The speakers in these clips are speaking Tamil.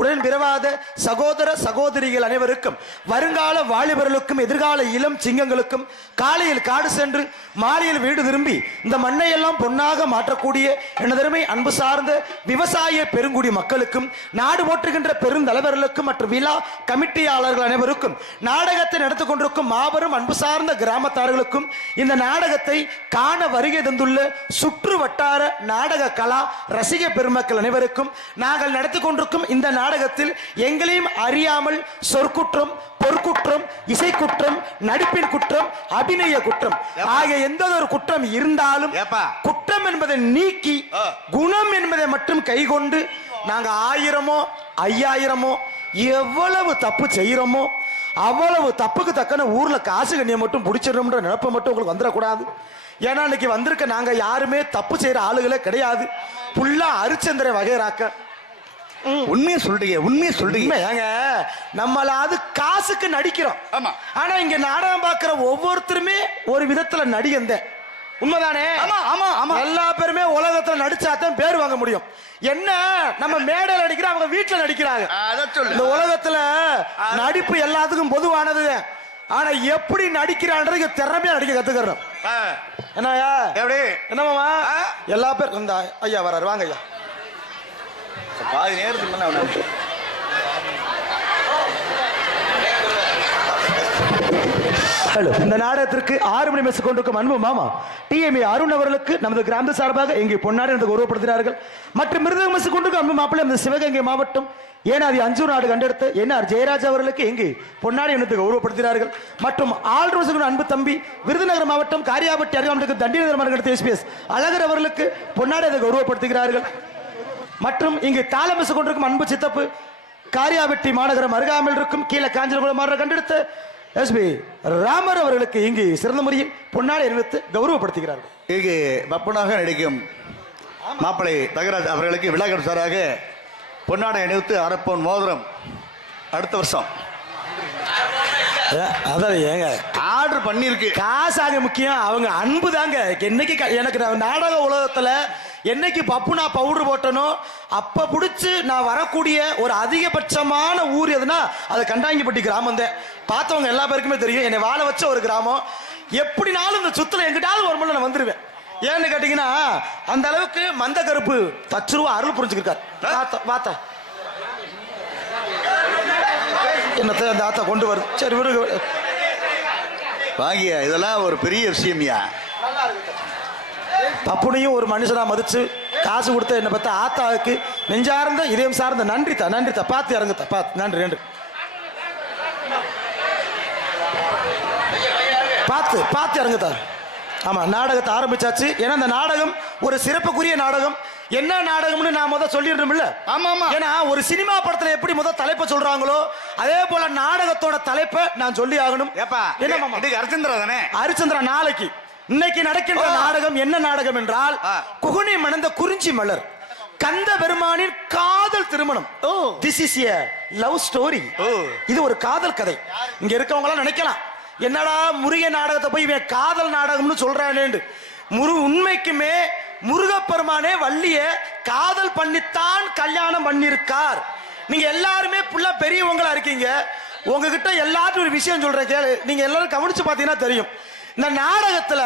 உடன் பிறவாத சகோதர சகோதரிகள் அனைவருக்கும், வருங்கால வாலிபர்களுக்கும், எதிர்கால இளம் சிங்கங்களுக்கும், காலையில் காடு சென்று மாலையில் வீடு திரும்பி இந்த மண்ணை எல்லாம் பொன்னாக மாற்றக்கூடிய எனதருமை அன்பு சார்ந்த விவசாய பெருங்குடி மக்களுக்கும், நாடு போற்றுகின்ற பெருந்தலைவர்களுக்கும் மற்றும் விழா கமிட்டியாளர்கள் அனைவருக்கும், நாடகத்தை நடத்தி கொண்டிருக்கும் மாபெரும் அன்பு சார்ந்த கிராமத்தார்களுக்கும், இந்த நாடகத்தை காண வருகை தந்துள்ள சுற்று வட்டார நாடக கலா ரசிக பெருமக்கள் அனைவருக்கும், நாங்கள் நடத்தி கொண்டிருக்கும் இந்த நாடகத்தில் எங்களையும் அறியாமல் சொற்குற்றம், பொற்குற்றம், இசைக்குற்றம், நடிப்பின் குற்றம், அபிநய குற்றம் ஆகிய எந்த ஒரு குற்றம் இருந்தாலும் குற்றம் என்பதை நீக்கி குணம் என்பதை மட்டும் கைகொண்டு நாங்க 1000மோ 5000மோ எவ்வளவு தப்பு செய்யறோமோ அவ்வளவு தப்புக்கு தக்கன ஊர்ல காசு கண்ணியை மட்டும் பிடிச்சிடணும்ன்ற நினைப்பை மட்டும் உங்களுக்கு வந்துடக்கூடாது. ஏன்னா இன்னைக்கு வந்திருக்க நாங்க யாருமே தப்பு செய்யற ஆளுகளே கிடையாது. புல்லா அரிச்சந்திர வகைராக்க உண்மையை சொல்றீங்க ஏங்க, நம்மள அது காசுக்கு நடிக்கிறோம். ஆனா இங்க நாடகம் பார்க்கிற ஒவ்வொருத்தருமே ஒரு விதத்துல நடிகந்த உண்மைதானே? எல்லா பேருமே உலகத்துல நடிச்சாதான் பேர் வாங்க முடியும். என்ன நம்ம மேடையில் நடிக்கிற, அவங்க வீட்டுல நடிக்கிறாங்க. இந்த உலகத்துல நடிப்பு எல்லாத்துக்கும் பொதுவானது. ஆனா எப்படி நடிக்கிறான்றது திறமையா நடிக்க கத்துக்கிறோம். என்னயா என்னமாமா எல்லா பேரும் இந்த ஐயா வர்றாரு, வாங்க ஐயா. பாதி நேரத்துக்கு ஹலோ, இந்த நாடகத்திற்கு 6 மணி மெஸ் கொண்டிருக்கும் அன்பு மாமா டிஎம்ஏ அருண் அவர்களுக்கு நமது கிராம சார்பாக இங்கே பொன்னாடி கௌரவப்படுத்தினார்கள். மற்றும் மிருதக மெஸ் கொண்டிருக்கும் அன்பு மாப்பிள்ளை நமது சிவகங்கை மாவட்டம் ஏனாதி 5 நாடு கண்டெடுத்த என்ஆர் ஜெயராஜ் அவர்களுக்கு இங்கு பொன்னாடி எண்ணத்தை கௌரவப்படுத்தினார்கள். மற்றும் ஆல்ரோசுக்கு அன்பு தம்பி விருதுநகர் மாவட்டம் காரியாபட்டி அருகாமலுக்கு தண்டிநகர் எடுத்த எஸ்பிஎஸ் அழகர் அவர்களுக்கு பொன்னாடி அதை கௌரவப்படுத்துகிறார்கள். மற்றும் இங்கு தாளமிசு கொண்டிருக்கும் அன்பு சித்தப்பு காரியாபட்டி மாநகரம் அருகாமல் இருக்கும் கீழே காஞ்சிபுரம் மாநகர கண்டெடுத்த எஸ்பி ராமர் அவர்களுக்கு இங்கு சிறந்த முறையில் பொன்னாடை அணிவித்து கௌரவப்படுத்துகிறார்கள். இங்கு பப்பனாக நடிக்கும் மாப்பிள்ளை தகராஜ் அவர்களுக்கு விழாக்கள் சாராக பொன்னாடை அணிவித்து அரப்போன் மோதிரம் அடுத்த வருஷம். அதான் ஏங்க ஆர்டர் பண்ணிருக்கு. காசாக முக்கியம், அவங்க அன்பு தாங்க. என்னைக்கு எனக்கு நாடக உலகத்துல என்னைக்கு பப்பு நான் பவுடர் போட்டனோ அப்ப பிடிச்சி நான் வரக்கூடிய ஒரு அதிகபட்சமான ஊர் எதுனா அது கண்டாங்கிப்பட்டி கிராமம் தான். பார்த்தவங்க எல்லா பேருக்குமே தெரியும். என்னை வாழ வச்ச ஒரு கிராமம். எப்படினாலும் இந்த சுத்துல எங்கிட்டாலும் ஒரு முறை நான் வந்துருவேன். ஏன்னு கேட்டீங்கன்னா அந்த அளவுக்கு மந்த கருப்பு தச்சுருவா அருள் புரிஞ்சுக்கிருக்காரு. வாத்தா என்னத்தை அந்த ஆத்தா கொண்டு வருது. சரி வாங்கியா, இதெல்லாம் ஒரு பெரிய விஷயம்யா. பப்புனையும் ஒரு மனுஷனா மதிச்சு காசு கொடுத்த என்ன பார்த்தா ஆத்தாவுக்கு நெஞ்சார்ந்த இதயம் சார்ந்த நன்றித்தா. பார்த்து இறங்குத்தா, பார்த்து நன்றி. பார்த்து இறங்குத்தா. ஆமா, நாடகத்தை ஆரம்பிச்சாச்சு. ஏன்னா இந்த நாடகம் ஒரு சிறப்புக்குரிய நாடகம். என்ன நாடகம்னு நான் முதல் சொல்லிடுறோம்ல. ஏன்னா ஒரு சினிமா படத்துல எப்படி முதல் தலைப்பை சொல்றாங்களோ அதே போல நாடகத்தோட தலைப்பை நான் சொல்லி ஆகணும். ஹரிச்சந்திரா நாளைக்கு இன்னைக்கு நடக்கின்ற நாடகம் என்ன நாடகம் என்றால் குகுனி மணந்த குறிஞ்சி மலர் கந்த பெருமானின் காதல் திருமணம். This is a love story. இது ஒரு காதல் கதை. இங்க இருக்கவங்க எல்லாம் நினைக்கலாம் என்னடா முருக நாடகத்தை போய் இவன் காதல் நாடகம்னு சொல்றானேன்னு. உண்மைக்குமே முருகப்பெருமானே வள்ளிய காதல் பண்ணித்தான் கல்யாணம் பண்ணிருக்கார். நீங்க எல்லாருமே புள்ள பெரியவங்களா இருக்கீங்க. உங்ககிட்ட எல்லாரும் ஒரு விஷயம் சொல்றேன் கேளு. நீங்க எல்லாரும் கவனிச்சு பாத்தீங்கன்னா தெரியும். இந்த நாடகத்துல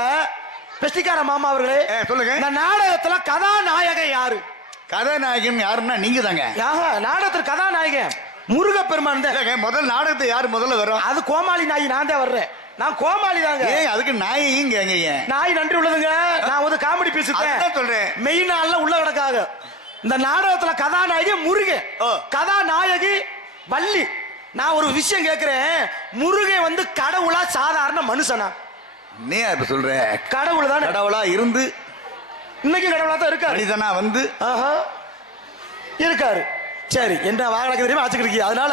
பெஸ்டிக்கார மாமா அவர்களே சொல்லுங்க, இந்த நாடகத்துல கதாநாயகன் யாரு? கதாநாயகன் யாருன்னா நீங்க தாங்க. நாடகத்துல கதாநாயகன் முருகப்பெருமான் தான். முதல் நாடகத்தை யாரு முதல்ல வரும்? அது கோமாளி நாய். நான் தான் வர்றேன். நான் கோமாளி தாங்க. அதுக்கு நாயகிங்க நாய் நன்றி உள்ளதுங்க. நான் ஒரு காமெடி பேசுறேன் சொல்றேன். மெயின் ஆள்ல உள்ள கிடக்காக. இந்த நாடகத்துல கதாநாயகி முருகன், கதாநாயகி வள்ளி. நான் ஒரு விஷயம் கேட்கிறேன், முருகன் வந்து கடவுளா சாதாரண மனுஷனா? நீ இப்ப சொல்ற கடவுள் தான். கடவுளா இருந்து இன்னைக்கு கடவுளா தான் இருக்காரு. மனிதனா வந்து இருக்காரு. சரி, என்ன வாகனக்கு தெரியுமா ஆச்சுக்கிட்டு. அதனால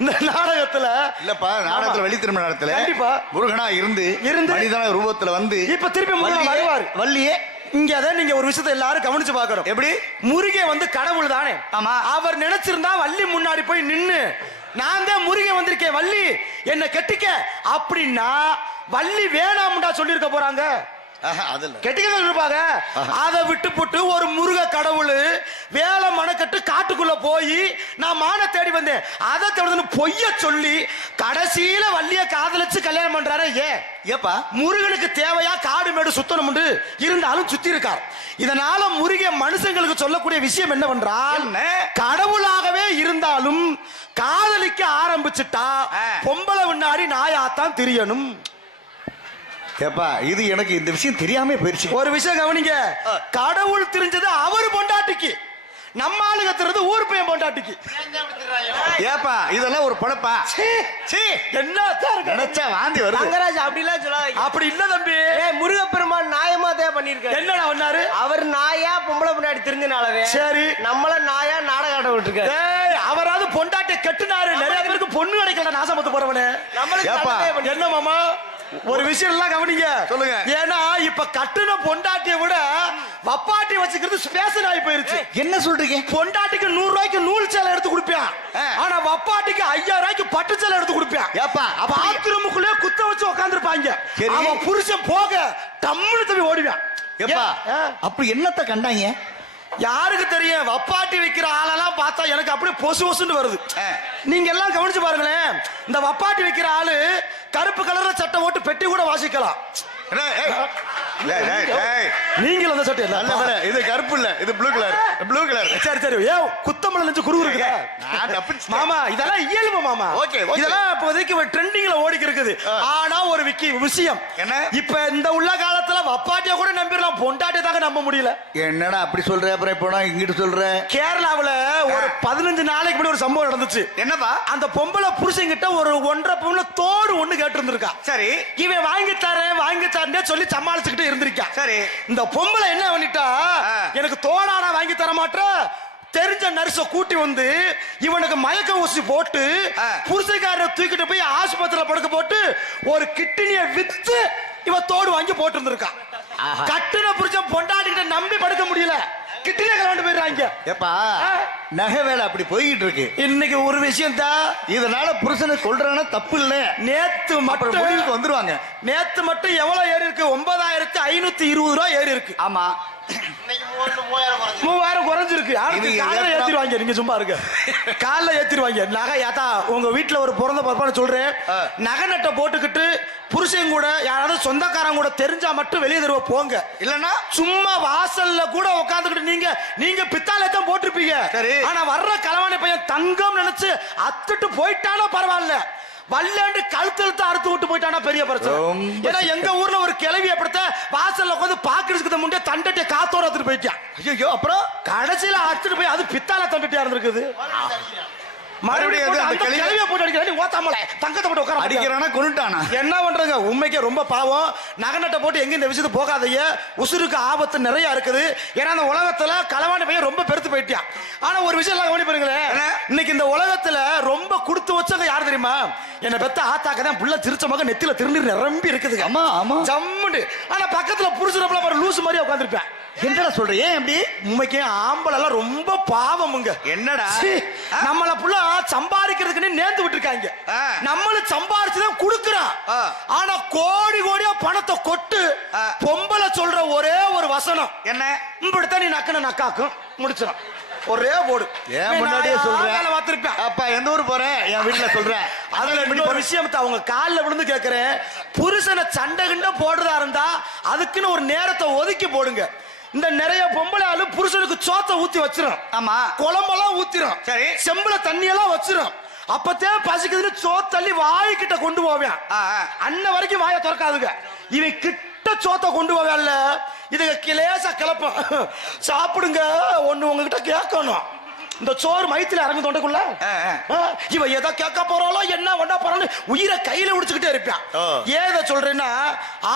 இந்த நாடகத்துல இல்லப்பா, நாடகத்துல வெளி திரும்ப நேரத்துல கண்டிப்பா முருகனா இருந்து மனிதன ரூபத்துல வந்து இப்ப திருப்பி முருகன் வருவார். வள்ளியே இங்க அதை நீங்க ஒரு விஷயத்தை எல்லாரும் கவனிச்சு பார்க்கணும். எப்படி? முருகன் வந்து கடவுள் தானே. ஆமா. அவர் நினைச்சிருந்தா வள்ளி முன்னாடி போய் நின்னு நான் தான் முருகன் வந்திருக்கேன் வள்ளி என்ன கெட்டிக்க அப்படின்னா வள்ளி வேணாம்டா சொல்லியிருக்க போறாங்க. கெட்டிக்க இருப்பாங்க. அதை விட்டு போட்டு ஒரு முருக கடவுள் வேலை மனக்கட்டு காட்டுக்குள்ள போய் நான் மான தேடி வந்தேன் அதை தேடுன்னு பொய்ய சொல்லி கடைசியில வள்ளிய காதலிச்சு கல்யாணம் பண்றாரு. ஏப்பா முருகனுக்கு தேவையா காடு மேடு சுத்தணும் இருந்தாலும் சுத்தி இருக்கார். இதனால முருகன் மனுஷங்களுக்கு சொல்லக்கூடிய விஷயம் என்னவென்றால் கடவுளாகவே இருந்தாலும் காதலிக்க ஆரம்பிச்சுட்டா பொம்பளை முன்னாடி நாயாத்தான் தெரியணும். ஏப்பா இது எனக்கு இந்த விஷயம் தெரியாம போயிருச்சு. ஒரு விஷயம் கவனிங்க, கடவுள் தெரிஞ்சது அவர் பொண்டாட்டிக்கு, நம்ம ஆளுங்க தெரிஞ்சது ஊர் பையன் பொண்டாட்டிக்கு. ஏப்பா இதெல்லாம் ஒரு பழப்பா? என்ன நினைச்சா வாந்தி வருது. ரங்கராஜ் அப்படிலாம் சொல்லாதீங்க. அப்படி இல்ல தம்பி, முருகப்பெருமான் நாயமா தான் பண்ணிருக்காரு. என்னடா பண்ணாரு? அவர் நாயா பொம்பளை முன்னாடி தெரிஞ்சனாலவே சரி நம்மள நாயா நாடகம் ஆட விட்டுருக்காரு. அவராது பொண்டாட்டிய கெட்டுனாரு. நிறைய பேருக்கு பொண்ணு கிடைக்கல நாசமத்து போறவனே. நம்மளுக்கு என்ன மாமா ஒரு விஷயம் எல்லாம் கவனிங்க. சொல்லுங்க. ஏன்னா இப்ப கட்டுன பொண்டாட்டிய விட வப்பாட்டி வச்சுக்கிறது ஸ்பேஷன் ஆகி போயிருச்சு. என்ன சொல்றீங்க? பொண்டாட்டிக்கு 100 ரூபாய்க்கு நூல் சேலை எடுத்து கொடுப்பான், ஆனா வப்பாட்டிக்கு 5000 ரூபாய்க்கு பட்டு சேலை எடுத்து கொடுப்பான். ஏப்பா பாத்ரூமுக்குள்ளே குத்த வச்சு உட்காந்துருப்பாங்க. அவன் புருஷன் போக டம்முன்னு தம்பி ஓடிவான். ஏப்பா அப்படி என்னத்த கண்டாங்க? யாருக்கு தெரியும்? வப்பாட்டி வைக்கிற ஆளெல்லாம் பார்த்தா எனக்கு அப்படியே பொசு பொசுன்னு வருது. நீங்க எல்லாம் கவனிச்சு பாருங்களேன். இந்த வப்பாட்டி வைக்கிற ஆளு கருப்பு கலர்ல சட்டை போட்டு பெட்டி கூட வாசிக்கலாம். நீங்களும் அந்த சட்டை இல்ல, இது கருப்பு இல்ல, இது ப்ளூ கலர். Blue colour. சரி சரி. ஏ குத்தமல நெஞ்சு குரு இருக்கு மாமா. இதெல்லாம் இயல்பு மாமா. இதெல்லாம் இப்போதைக்கு ட்ரெண்டிங்ல ஓடிக்கு இருக்குது. ஆனா ஒரு விஷயம் என்ன, இப்ப இந்த உள்ள காலத்துல வப்பாட்டிய கூட நம்பிடலாம், பொண்டாட்டிய தாங்க நம்ப முடியல. என்னடா அப்படி சொல்ற? அப்புறம் இப்போ இங்கிட்டு சொல்ற. கேரளாவுல ஒரு 15 நாளைக்கு முன்னாடி ஒரு சம்பவம் நடந்துச்சு. என்னப்பா? அந்த பொம்பளை புருஷன் கிட்ட ஒரு 1.5 பவுன்ல தோடு ஒண்ணு கேட்டு இருந்திருக்கா. சரி, இவன் வாங்கி தரேன் சொல்லி சமாளிச்சுக்கிட்டு இருந்திருக்கா. சரி, இந்த பொம்பளை என்ன பண்ணிட்டா, எனக்கு தோடானா வாங்கி தர மாட்டேற, தெரிஞ்ச நர்ஸ கூட்டி வந்து இவனுக்கு மயக்க ஊசி போட்டு புருஷக்காரரை தூக்கிட்டு போய் ஆஸ்பத்திரியில படுக்க போட்டு ஒரு கிட்னியை வித்து இவ தோடு வாங்கி போட்டு இருந்திருக்கா. கட்டுன புருஷன் பொண்டாட்டிகிட்ட நம்பி படுக்க முடியல, கிட்னியை கலந்து போயிடுறாங்க. ஏப்பா நகை வேலை அப்படி போய்கிட்டு இருக்கு. இன்னைக்கு ஒரு விஷயம் தான், இதனால புருஷனை சொல்றானா தப்பு இல்ல. நேத்து மட்டும் வந்துருவாங்க. நேத்து மட்டும் எவ்வளவு ஏறி இருக்கு? 9520 ரூபாய் ஏறி இருக்கு. ஆமா, 3000 குறைஞ்சிருக்கு. காலைல ஏத்திடுவாங்க. நீங்க சும்மா இருக்க, காலைல ஏத்திடுவாங்க. நகை ஏத்தா உங்க வீட்டுல ஒரு பிறந்த பரப்பான சொல்றேன், நகை நட்டை போட்டுக்கிட்டு புருஷன் கூட யாராவது சொந்தக்காரங்க கூட தெரிஞ்சா மட்டும் வெளியே தருவ போங்க. இல்லன்னா சும்மா வாசல்ல கூட உட்காந்துக்கிட்டு நீங்க பித்தாலத்தான் போட்டிருப்பீங்க. ஆனா வர்ற கலவாணி பையன் தங்கம் நினைச்சு அத்துட்டு போயிட்டானோ பரவாயில்ல, வல்லாண்டு கழுத்தெழுத்து அறுத்து விட்டு போயிட்டானா பெரிய பிரச்சனை. ஏன்னா எங்க ஊர்ல ஒரு கிளவி அப்படித்த வாசல்ல உட்காந்து பாக்குறதுக்கு முன்னே தண்டட்டிய காத்தோட எடுத்துட்டு போயிட்டான். ஐயோ, அப்புறம் கடைசியில அறுத்துட்டு போய் அது பித்தால தண்டட்டியா இருந்திருக்குது. என்ன பண்றங்க? உண்மைக்கே ரொம்ப பாவம். நகநட்டை போட்டு எங்க இந்த விஷயத்து போகாதீங்க, உசுருக்கு ஆபத்து நிறைய இருக்குது. ஏன்னா அந்த உலகத்துல களவாணி பையன் ரொம்ப பெருத்து போயிட்டான். ஆனா ஒரு விஷயம் எல்லாம் கவனி பாருங்களேன், இன்னைக்கு இந்த உலகத்துல ரொம்ப கொடுத்து வச்சவங்க யாரு தெரியுமா? என்ன பெத்த ஆத்தாக்கதான் புள்ள திருச்ச மக நெத்தில திருநீர் நிரம்பி இருக்குது. ஆமா ஆமா ஜம்முண்டு. ஆனா பக்கத்துல புருஷனப்பல லூசு மாதிரி உட்காந்துருப்பேன். என்னடா சொல்ற? ஏன் அப்படி? உண்மைக்கு ஆம்பளை எல்லாம் ரொம்ப பாவமுங்க. என்னடா நம்மள புள்ள சம்பாதிக்கிறதுக்குன்னு நேர்ந்து விட்டுருக்காங்க. நம்மளும் சம்பாதிச்சுதான் குடுக்குறான். ஆனா கோடி கோடியா பணத்தை கொட்டு பொம்பளை சொல்ற ஒரே ஒரு வசனம் என்ன, இப்படித்தான் நீ நக்கன நக்காக்கும் முடிச்சிடும். ஒரே போடு. ஏன் முன்னாடியே சொல்றேன். அப்பா எந்த ஊர் போறேன்? என் வீட்டுல சொல்றேன். அதுல இன்னொரு விஷயம் அவங்க காலில் விழுந்து கேட்கிறேன், புருஷனை சண்டை கிண்ட போடுறதா இருந்தா அதுக்குன்னு ஒரு நேரத்தை ஒதுக்கி போடுங்க. இந்த நிறைய பொம்பளை ஆளு புருஷனுக்கு சோத்தை ஊத்தி வச்சிரும். ஆமா, குழம்பெல்லாம் ஊத்திரும். சரி, செம்புல தண்ணியெல்லாம் வச்சிரும். அப்பத்தே பசிக்குதுன்னு சோத்தள்ளி வாய்கிட்ட கொண்டு போவேன். அன்ன வரைக்கும் வாயை திறக்காதுங்க. இவன் கிட்ட சோத்தை கொண்டு போவேன்ல, இதுங்க கிளேசா கிளப்பம். சாப்பிடுங்க ஒண்ணு உங்ககிட்ட கேட்கணும். இந்த சோறு மைத்துல இறங்கு தொண்டைக்குள்ள இவ எதை கேட்க போறாளோ என்ன பண்ண போறான்னு உயிரை கையில உடிச்சுக்கிட்டே இருப்பான். ஏத சொல்றேன்னா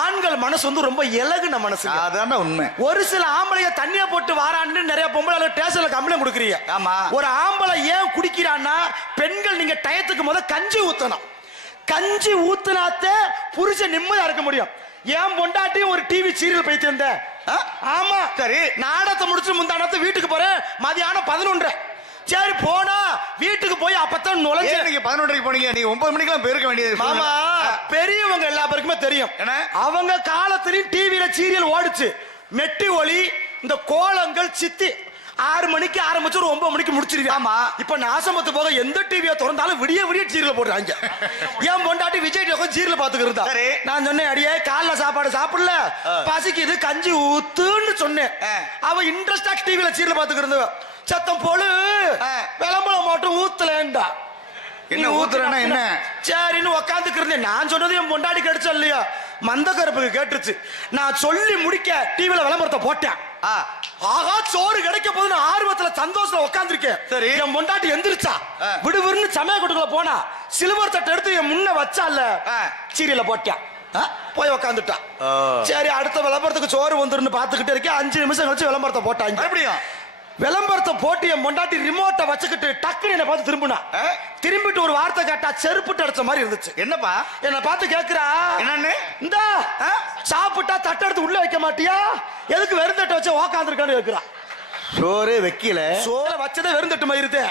ஆண்கள் மனசு வந்து ரொம்ப இலகுன மனசு. அதான உண்மை. ஒரு சில ஆம்பளைய தண்ணிய போட்டு வாரான்னு நிறைய பொம்பளை ஸ்டேஷன்ல கம்ப்ளைண்ட் கொடுக்குறீங்க. ஆமா, ஒரு ஆம்பளை ஏன் குடிக்கிறான்னா பெண்கள் நீங்க டயத்துக்கு முத கஞ்சி ஊத்தணும். கஞ்சி ஊத்துனாத்தே புருஷன் நிம்மதியா இருக்க முடியும். என் பொண்டாட்டியும் ஒரு டிவி சீரியல் போயிட்டு இருந்தேன். ஆமா சரி. நாடகத்தை முடிச்சு முந்தானத்து வீட்டுக்கு போறேன். மதியானம் 11:30. சரி போனா வீட்டுக்கு போய் அப்பதான் நுழைஞ்சு. நீங்க 11:30 போனீங்க, நீங்க 9 மணிக்கெல்லாம் போயிருக்க வேண்டியது. மாமா பெரியவங்க எல்லா பேருக்குமே தெரியும். என்ன? அவங்க காலத்திலயும் டிவில சீரியல் ஓடுச்சு. மெட்டி ஒளி, இந்த கோலங்கள், சித்தி 6 மணிக்கு ஆரம்பிச்சு ஒரு 9 மணிக்கு முடிச்சிருக்கேன். ஆமா. இப்ப நாசமத்து போக எந்த டிவியை திறந்தாலும் விடிய விடிய சீரியல் போடுறாங்க. என் பொண்டாட்டி விஜய் சீரியல் பாத்துக்கிறதா. சரி. நான் சொன்னேன், அடியே காலைல சாப்பாடு சாப்பிடல, பசிக்குது கஞ்சி ஊத்துன்னு சொன்னேன். அவ இன்ட்ரெஸ்டா டிவில சீரியல் பாத்துக்கிறத சத்தம் போடு விளம்பரம் மட்டும் ஊத்தலேண்டா. என்ன ஊத்துறேன்னா என்ன? சரின்னு உக்காந்துக்கிறேன். நான் சொன்னது என் பொண்டாடி கிடைச்சா இல்லையா, மந்த கருப்புக்கு கேட்டுச்சு. நான் சொல்லி முடிக்க டிவில விளம்பரத்தை போட்டேன். ஆகா சோறு கிடைக்க போதுன்னு ஆர்வத்துல சந்தோஷத்துல உட்காந்துருக்கேன். சரி. என் பொண்டாட்டி எந்திரிச்சா விடுவிடுன்னு சமய கூட்டுக்குள்ள போனா சில்வர் தட்டை எடுத்து என் முன்ன வச்சால சீரியல போட்டேன். போய் உக்காந்துட்டா. சரி அடுத்த விளம்பரத்துக்கு சோறு வந்துருன்னு பாத்துக்கிட்டே இருக்கேன். 5 நிமிஷம் கழிச்சு விளம்பரத்தை போட்டாங்க. மறுபடியும் விளம்பரத்தை போட்டு என் பொண்டாட்டி ரிமோட்டை வச்சுக்கிட்டு டக்குன்னு என்ன பார்த்து திரும்பினா. திரும்பிட்டு ஒரு வார்த்தை கேட்டா செருப்புட்டு அடிச்ச மாதிரி இருந்துச்சு. என்னப்பா? என்ன பார்த்து கேக்குறா, என்னன்னு? இந்த சாப்பிட்டா தட்டை எடுத்து உள்ள வைக்க மாட்டியா, எதுக்கு வெறும் தட்டை வச்சு உக்காந்துருக்கான்னு கேக்குறா. சோறே வைக்கல, சோற வச்சதே வெறும் தட்டு மாதிரி இருக்கு.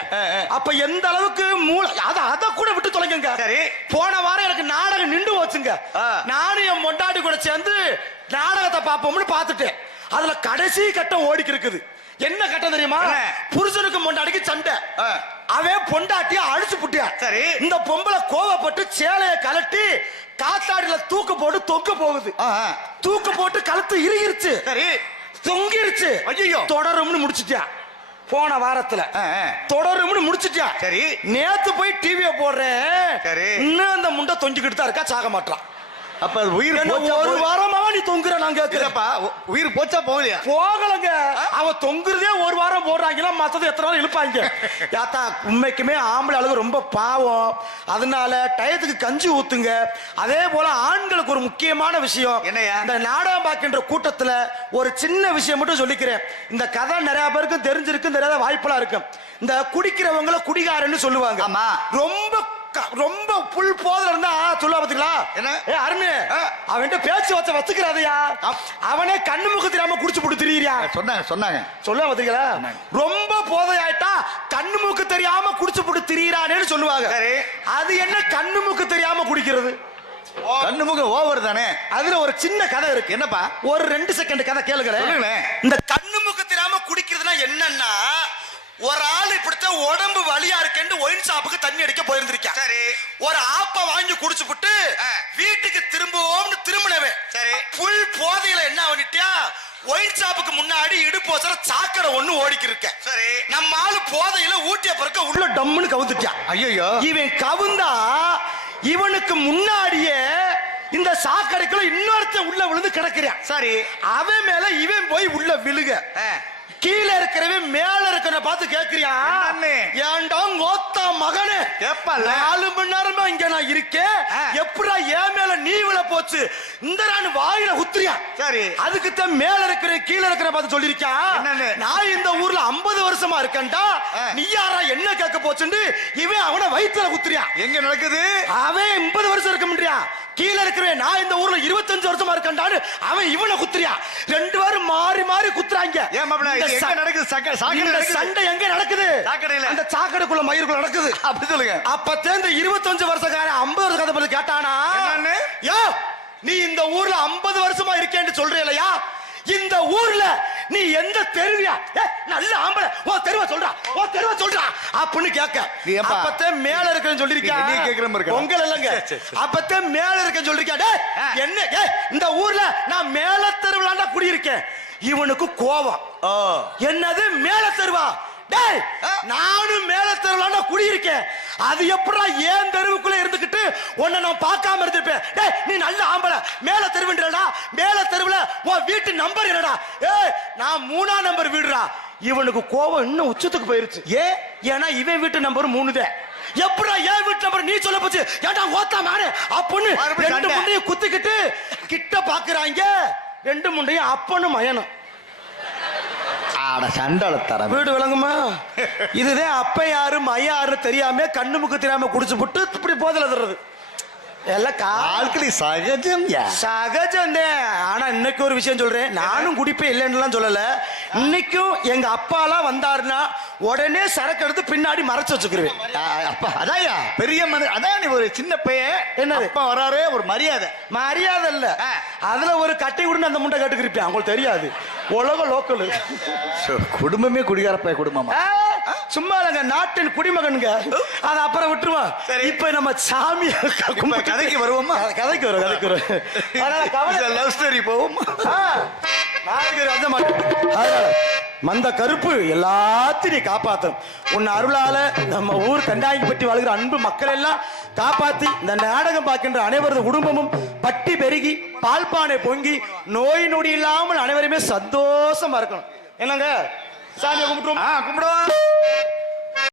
அப்ப எந்த அளவுக்கு மூளை அத கூட விட்டு தொலைங்க. சரி. போன வாரம் எனக்கு நாடகம் நின்று போச்சுங்க. நானும் என் பொண்டாட்டி கூட சேர்ந்து நாடகத்தை பார்ப்போம்னு பார்த்துட்டேன். அதுல கடைசி கட்டம் ஓடிக்கு இருக்குது. என்ன கட்டம் தெரியுமா? புருஷனுக்கு பொண்டாட்டிக்கு சண்டை. அவன் பொண்டாட்டிய அழிச்சு புட்டியா. சரி. இந்த பொம்பளை கோவப்பட்டு சேலைய கலட்டி காத்தாடியில தூக்கு போட்டு தொங்க போகுது. தூக்கு போட்டு கழுத்து இறுகிருச்சு. சரி. தொங்கிருச்சு. ஐயோ தொடரும்னு முடிச்சிட்டியா. போன வாரத்துல தொடரும்னு முடிச்சிட்டியா. சரி. நேத்து போய் டிவியை போடுறேன். சரி. இன்னும் அந்த முண்டை தொங்கிக்கிட்டு தான் இருக்கா, சாக மாட்டான். அப்ப உயிர் ஒரு வாரமாவா நீ தொங்குற? நாங்க உயிர் போச்சா போகலையா? போகலங்க. அவ தொங்குறதே ஒரு வாரம் போடுறாங்கன்னா மத்தது எத்தனை நாள் இழுப்பாங்க. யாத்தா உண்மைக்குமே ஆம்பளை அழகு ரொம்ப பாவம். அதனால டயத்துக்கு கஞ்சி ஊத்துங்க. அதே போல ஆண்களுக்கு ஒரு முக்கியமான விஷயம் என்னையா, இந்த நாடகம் பார்க்கின்ற கூட்டத்துல ஒரு சின்ன விஷயம் மட்டும் சொல்லிக்கிறேன். இந்த கதை நிறைய பேருக்கு தெரிஞ்சிருக்கு, நிறைய வாய்ப்பெல்லாம் இருக்கு. இந்த குடிக்கிறவங்கள குடிகாரன்னு சொல்லுவாங்க. ஆமா. ரொம்ப புல் போதுல இருந்தா சொல்ல பாத்தீங்களா? என்ன அருண் அவன்கிட்ட பேச்சு வச்சுக்கிறாதையா. அவனே கண்ணு முக தெரியாம குடிச்சு போட்டு திரியிறியா. சொன்னாங்க சொல்ல பாத்தீங்களா? ரொம்ப போதை ஆயிட்டா கண்ணு மூக்கு தெரியாம குடிச்சு போட்டு திரியிறானேன்னு சொல்லுவாங்க. அது என்ன கண்ணு மூக்கு தெரியாம குடிக்கிறது? கண்ணு முக ஓவர் தானே. அதுல ஒரு சின்ன கதை இருக்கு. என்னப்பா? ஒரு 2 செகண்ட் கதை கேளுங்க. இந்த கண்ணு மூக்கு தெரியாம குடிக்கிறதுனா என்னன்னா, ஒரு ஆள் இப்படித்தான் உடம்பு வலியா இருக்கேன்னு ஒயின் ஷாப்புக்கு தண்ணி அடிக்க போயிருந்திருக்கேன். சரி. ஒரு ஆப்ப வாங்கி குடிச்சு விட்டு வீட்டுக்கு திரும்புவோம்னு திரும்பினவன். சரி. புல் போதையில என்ன பண்ணிட்டியா, ஒயின் ஷாப்புக்கு முன்னாடி இடுப்போசர சாக்கடை ஒண்ணு ஓடிக்கு இருக்க. சரி. நம்ம ஆளு போதையில ஊட்டிய பிறக்க உள்ள டம்முன்னு கவுந்துட்டான். ஐயோ. இவன் கவுந்தா இவனுக்கு முன்னாடியே இந்த சாக்கடைக்குள்ள இன்னொருத்த உள்ள விழுந்து கிடக்குறான். சரி. அவன் மேல இவன் போய் உள்ள விழுக, கீழே இருக்கிறவன் மேல இருக்கிற பார்த்து கேக்குறியான், ஏன்டா கோத்தா மகனே 4 மணி நேரமா இங்க நான் இருக்கேன், எப்படா ஏன் மேல நீ விழ போச்சு இந்த நான் வாயில குத்துறியா. சரி. அதுக்குத்தான் மேல இருக்கிற கீழே இருக்கிற பார்த்து சொல்லிருக்கான், நான் இந்த ஊர்ல 50 வருஷமா இருக்கேன்டா, நீ யாரா என்ன கேட்க போச்சுன்னு இவன் அவனை வயிற்றுல குத்துறியா. எங்க நடக்குது? அவன் 50 வருஷம் இருக்க முடியா. கீழே இருக்கிறவன் நான் இந்த ஊர்ல 25 வருஷமா இருக்கேன்டான்னு அவன் இவனை குத்துறியா. 2 பேரும் மாறி மாறி குத்துறாங்க. சண்டை எங்க நடக்குது? அந்த சாக்கடைக்குள்ள மயிருக்குள்ள நடக்குது. அப்படி சொல்லுங்க. அப்ப இந்த 25 வருஷக்காரன் 50 வருஷ கதை பத்தி கேட்டானா, யோ நீ இந்த ஊர்ல 50 வருஷமா இருக்கேன்னு சொல்றியா, இந்த ஊர்ல நீ எந்த தெருவியா, நல்ல ஆம்பளை ஓ தெருவா சொல்றா, ஓ தெருவா சொல்றா அப்படின்னு கேட்க. அப்பத்தே மேல இருக்கேன்னு சொல்லிருக்கேன். நீ கேக்குற மாதிரி உங்கள இல்லங்க. அப்பத்தே மேல இருக்கேன்னு சொல்லிருக்கேன். என்ன இந்த ஊர்ல நான் மேல தெருவுலாண்டா குடியிருக்கேன். இவனுக்கு கோபம். என்னது மேல தெருவா? டேய் நானும் மேல தெருவுலாண்டா குடியிருக்கேன். அது எப்படா ஏன் தெருவுக்குள்ள இருந்துகிட்டு உன்னை நான் பார்க்காம இருந்திருப்பேன். டேய் நீ நல்ல ஆம்பளை மேல தெருவுன்றடா, மேல தெருவுல உன் வீட்டு நம்பர் என்னடா? ஏய் நான் 3ஆம் நம்பர் வீடுடா. இவனுக்கு கோபம் இன்னும் உச்சத்துக்கு போயிருச்சு. ஏன்னா இவன் வீட்டு நம்பர் 3 தான். எப்படா ஏன் வீட்டு நம்பர் நீ சொல்ல போச்சு, ஏன்டா ஓத்தா மானே அப்படின்னு 2 முண்டையும் குத்திக்கிட்டு கிட்ட பாக்குறாங்க. 2 முண்டையும் அப்பனும் மயனும். வீடு விளங்குமா? இதுதான் அப்ப யாரு மைய யாரு தெரியாம கண்ணு முக்கு தெரியாம குடிச்சு புட்டு இப்படி போதல தர்றது. எல்லாம் ஆட்களி சகஜம் சகஜம் ஆனா இன்னைக்கு ஒரு விஷயம் சொல்றேன், நானும் குடிப்பேன் இல்லைன்னு சொல்லல. இன்னைக்கும் எங்க அப்பாலாம் வந்தாருன்னா உடனே சரக்கு எடுத்து பின்னாடி மறைச்சு வச்சுக்கிருவேன். அப்பா அதாயா பெரிய மனிதன், அதான் நீ ஒரு சின்ன பையன் என்னது? அப்பா வராரு ஒரு மரியாதை. மரியாதை இல்ல, அதுல ஒரு கட்டை விடுன்னு அந்த முண்டை கட்டுக்கிருப்பேன். அவங்களுக்கு தெரியாது, உலக லோக்கல். குடும்பமே குடிகார பைய குடும்பமா? சும்மா இல்லைங்க, நாட்டின் குடிமகனுங்க. அதை அப்புறம் விட்டுருவோம். இப்ப நம்ம சாமி கதைக்கு வருவோமா? கதைக்கு வரும், கதைக்கு வரும். லவ் ஸ்டோரி போவோம். மந்த கருப்பு எல்லாத்தையும் காப்பாத்தும். உன் அருளால நம்ம ஊர் கண்டாங்கிப்பட்டி வாழ்கிற அன்பு மக்கள் எல்லாம் காப்பாத்தி இந்த நாடகம் பார்க்கின்ற அனைவரது குடும்பமும் பட்டி பெருகி பால்பானை பொங்கி நோய் நொடி இல்லாமல் அனைவருமே சந்தோஷமா இருக்கணும். என்னங்க சாமியை கும்பிட்டுருவோம்? கும்பிடுவோம்.